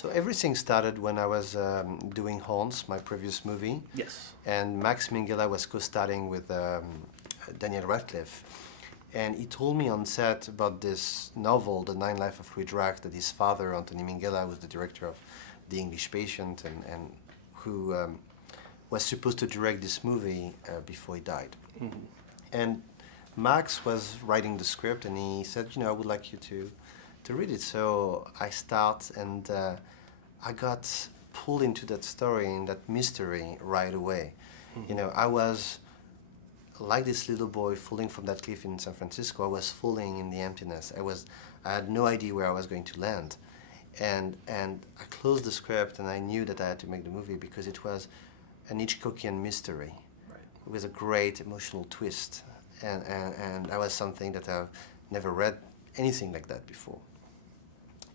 So everything started when I was doing Horns, my previous movie. Yes. And Max Minghella was co-starring with Daniel Radcliffe. And he told me on set about this novel, The Nine Lives of Louis Drax, that his father, Anthony Minghella, was the director of The English Patient and who was supposed to direct this movie before he died. Mm-hmm. And Max was writing the script and he said, I would like you to read it. So I start and I got pulled into that story and that mystery right away. Mm-hmm. I was like this little boy falling from that cliff in San Francisco. I was falling in the emptiness. I had no idea where I was going to land. And I closed the script and I knew that I had to make the movie because it was an Hitchcockian mystery. Right. With a great emotional twist. And that was something that I've never read anything like that before.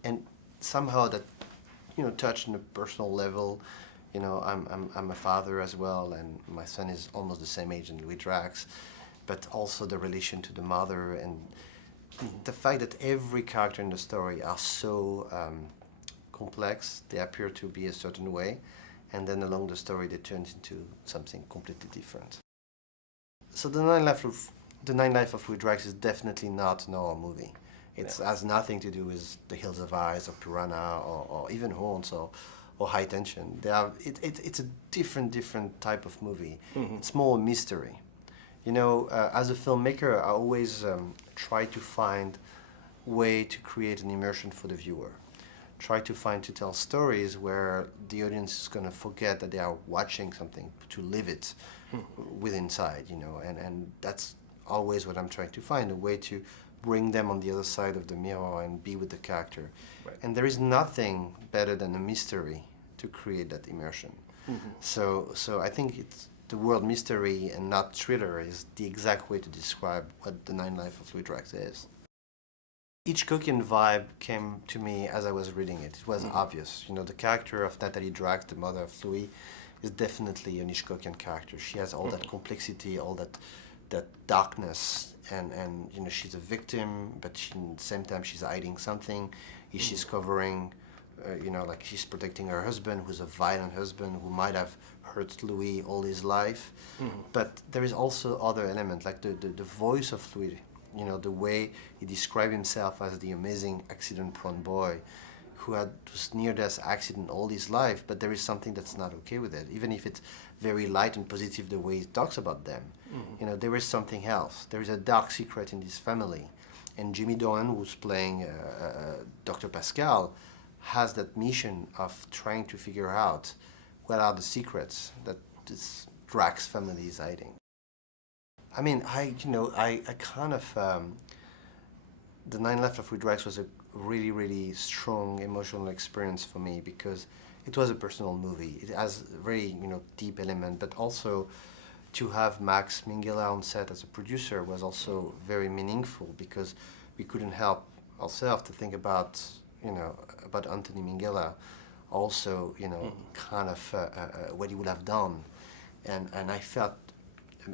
And somehow that, touched on a personal level. I'm a father as well, and my son is almost the same age as Louis Drax, but also the relation to the mother and the fact that every character in the story are so complex, they appear to be a certain way, and then along the story they turn into something completely different. So The Nine Lives of Louis Drax is definitely not an horror movie. It has nothing to do with The Hills of Eyes or Piranha or even Horns or High Tension. It's a different type of movie. Mm-hmm. It's more a mystery. As a filmmaker, I always try to find a way to create an immersion for the viewer. Try to tell stories where the audience is going to forget that they are watching something, to live it with inside, and that's always what I'm trying to find, a way to bring them on the other side of the mirror and be with the character. Right. And there is nothing better than a mystery to create that immersion. Mm-hmm. So I think it's the word mystery and not thriller is the exact way to describe what The Nine Lives of Louis Drax is. Hitchcockian vibe came to me as I was reading it. It was obvious. The character of Natalie Drax, the mother of Louis, is definitely an Hitchcockian character. She has all that complexity, all that darkness, and she's a victim, but at the same time she's hiding something. She's covering, like she's protecting her husband, who's a violent husband who might have hurt Louis all his life. Mm-hmm. But there is also other elements, like the voice of Louis. The way he described himself as the amazing accident-prone boy who had this near-death accident all his life, but there is something that's not okay with it. Even if it's very light and positive the way he talks about them, there is something else. There is a dark secret in this family. And Jimmy Doran, who's playing Dr. Pascal, has that mission of trying to figure out what are the secrets that this Drax family is hiding. I mean, I kind of, The Nine Lives of Louis Drax was a really, really strong emotional experience for me because it was a personal movie. It has a very, deep element, but also to have Max Minghella on set as a producer was also very meaningful because we couldn't help ourselves to think about Anthony Minghella also, kind of what he would have done. And I felt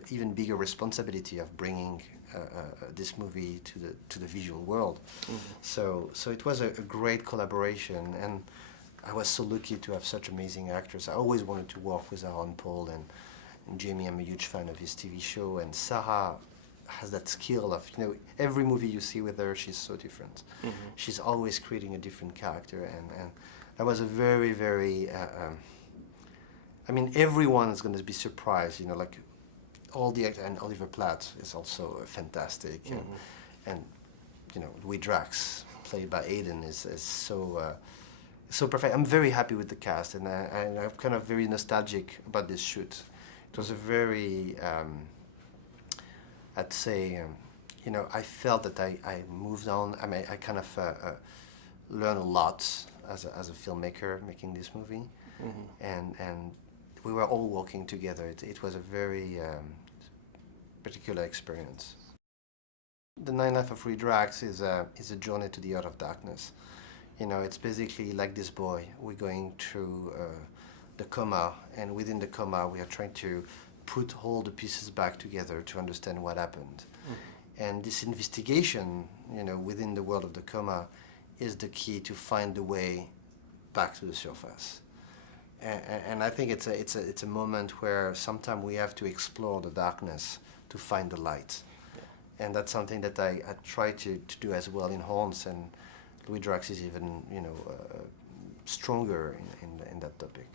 even bigger responsibility of bringing this movie to the visual world. Mm-hmm. So it was a great collaboration, and I was so lucky to have such amazing actors. I always wanted to work with Aaron Paul and Jamie. I'm a huge fan of his TV show, and Sarah has that skill of, every movie you see with her, she's so different. Mm-hmm. She's always creating a different character, and that was a very, very, everyone is going to be surprised, like all the actors, and Oliver Platt is also fantastic, mm-hmm. and Louis Drax, played by Aiden, is so perfect. I'm very happy with the cast, and I'm kind of very nostalgic about this shoot. It was a very, I'd say, I felt that I moved on. I kind of learned a lot as a filmmaker making this movie, mm-hmm. and we were all working together. It was a very particular experience. The Nine Lives of Louis Drax is a journey to the Art of Darkness. It's basically like this boy. We're going through the coma, and within the coma, we are trying to put all the pieces back together to understand what happened. Mm-hmm. And this investigation, within the world of the coma, is the key to find the way back to the surface. And I think it's a moment where sometimes we have to explore the darkness to find the light. Yeah. And that's something that I try to do as well in Horns, and Louis Drax is even stronger in that topic.